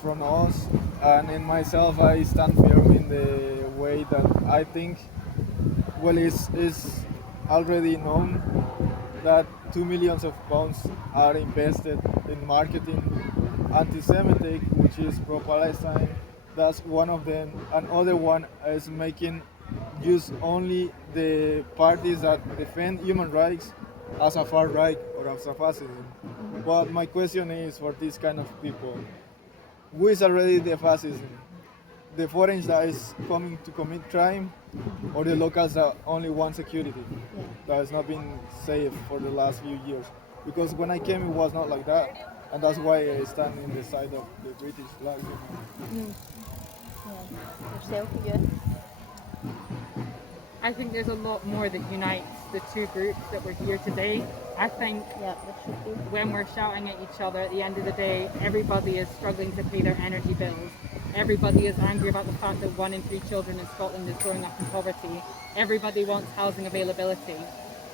from us, and in myself, I stand firm in the way that I think, well, is already known that 2 millions of pounds are invested in marketing anti-Semitic, which is pro-Palestine. That's one of them. Another one is making use only the parties that defend human rights as a far right or as a fascism. But my question is for these kind of people, who is already the fascism? The foreigners that is coming to commit crime, or the locals that only want security that has not been safe for the last few years? Because when I came, it was not like that, and that's why I stand in the side of the British flag. Yourself, yeah. I think there's a lot more that unites the two groups that were here today. I think Yeah, there should be. when we're shouting at each other at the end of the day, everybody is struggling to pay their energy bills. Everybody is angry about the fact that 1 in 3 children in Scotland is growing up in poverty. Everybody wants housing availability.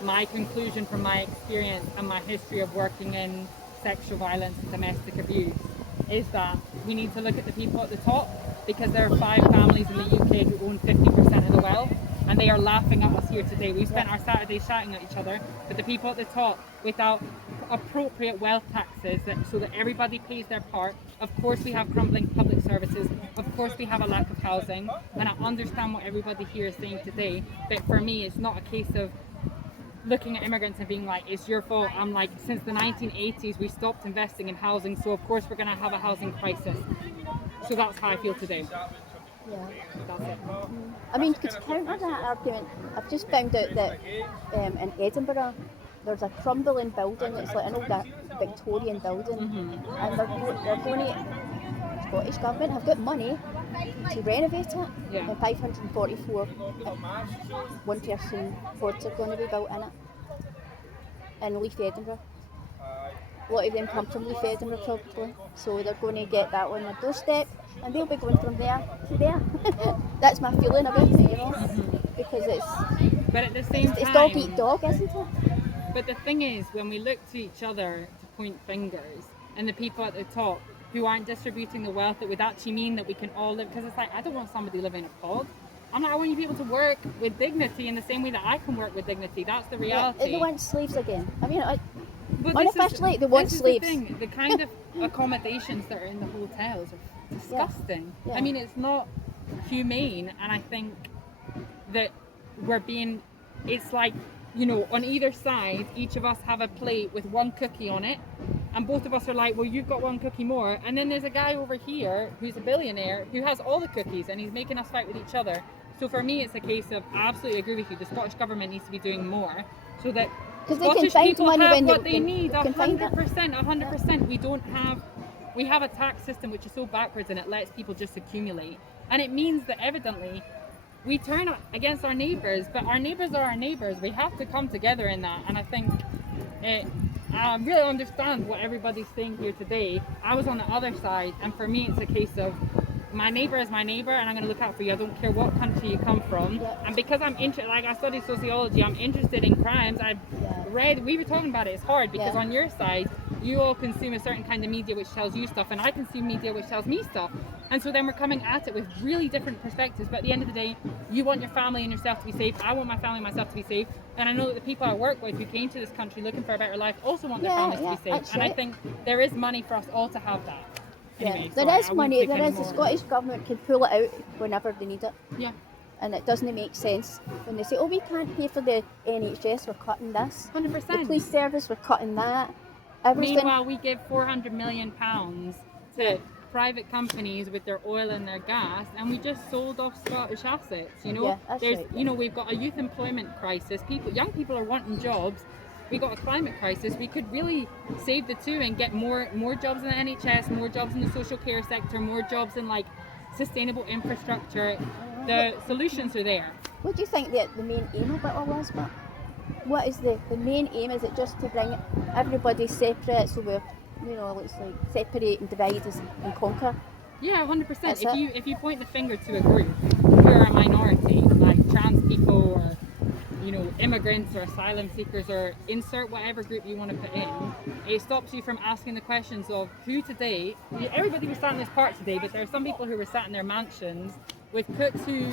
My conclusion from my experience and my history of working in sexual violence and domestic abuse is that we need to look at the people at the top, because there are 5 families in the UK who own 50% of the wealth, and they are laughing at us here today. We spent our Saturday shouting at each other, but the people at the top, without appropriate wealth taxes so that everybody pays their part. Of course we have crumbling public services, of course we have a lack of housing, and I understand what everybody here is saying today, but for me it's not a case of looking at immigrants and being like, it's your fault. I'm like, since the 1980s we stopped investing in housing, so of course we're going to have a housing crisis. So that's how I feel today. Yeah. That's it. I mean, to counter that argument, I've just found out that in Edinburgh there's a crumbling building. It's like an old Victorian building, and they're going to Scottish government have got money to renovate it. Yeah. And 544 one-person pods are going to be built in it. In Leaf Edinburgh. A lot of them come from Leaf Edinburgh probably, so they're going to get that on their doorstep, and they'll be going from there to there. That's my feeling about it, you know, because But at the same it's time, dog eat dog, isn't it? but the thing is, when we look to each other to point fingers, and the people at the top who aren't distributing the wealth that would actually mean that we can all live, because it's like, I don't want somebody living in a pod. I'm like, I want you to be able to work with dignity in the same way that I can work with dignity. That's the reality. Yeah, they want slaves again. I mean, But unofficially, they want this slaves. Is the thing, the kind of accommodations that are in the hotels are disgusting. Yeah. I mean, it's not humane, and I think that it's like, you know, on either side, each of us have a plate with one cookie on it, and both of us are like, well, you've got one cookie more, and then there's a guy over here who's a billionaire who has all the cookies, and he's making us fight with each other. So for me, it's a case of, I absolutely agree with you, the Scottish Government needs to be doing more, so that Because they can Scottish find people money have when what they they need, can find it. 100%. We have a tax system which is so backwards, and it lets people just accumulate. And it means that evidently we turn against our neighbours, but our neighbours are our neighbours. We have to come together in that. And I think I really understand what everybody's saying here today. I was on the other side, and for me it's a case of, my neighbour is my neighbour, and I'm going to look out for you. I don't care what country you come from. Yeah. And because I'm I study sociology, I'm interested in crimes. I've read, we were talking about it, it's hard because on your side, you all consume a certain kind of media which tells you stuff, and I consume media which tells me stuff. And so then we're coming at it with really different perspectives, but at the end of the day, you want your family and yourself to be safe. I want my family and myself to be safe. And I know that the people I work with who came to this country looking for a better life also want their families to be safe. And I think there is money for us all to have that. Anyway, there sorry, is I won't money. speak There is. The anymore. Scottish Government can pull it out whenever they need it. Yeah. And it doesn't make sense when they say, oh, we can't pay for the NHS, we're cutting this. 100%. The police service, we're cutting that. Everything. Meanwhile, we give £400 million to private companies with their oil and their gas, and we just sold off Scottish assets. You know, Yeah, that's right. you know, we've got a youth employment crisis. Young people are wanting jobs. We got a climate crisis. We could really save the two and get more jobs in the NHS, more jobs in the social care sector, more jobs in like sustainable infrastructure. The solutions are there. What do you think the main aim of it all is? But what is the main aim? Is it just to bring everybody separate, so we're, you know, it's like separate and divide and conquer? Yeah, 100%. That's it. If you point the finger to a group who are a minority, like trans people or you know, immigrants or asylum seekers, or insert whatever group you want to put in, it stops you from asking the questions of who today, everybody was sat in this park today, but there are some people who were sat in their mansions with cooks who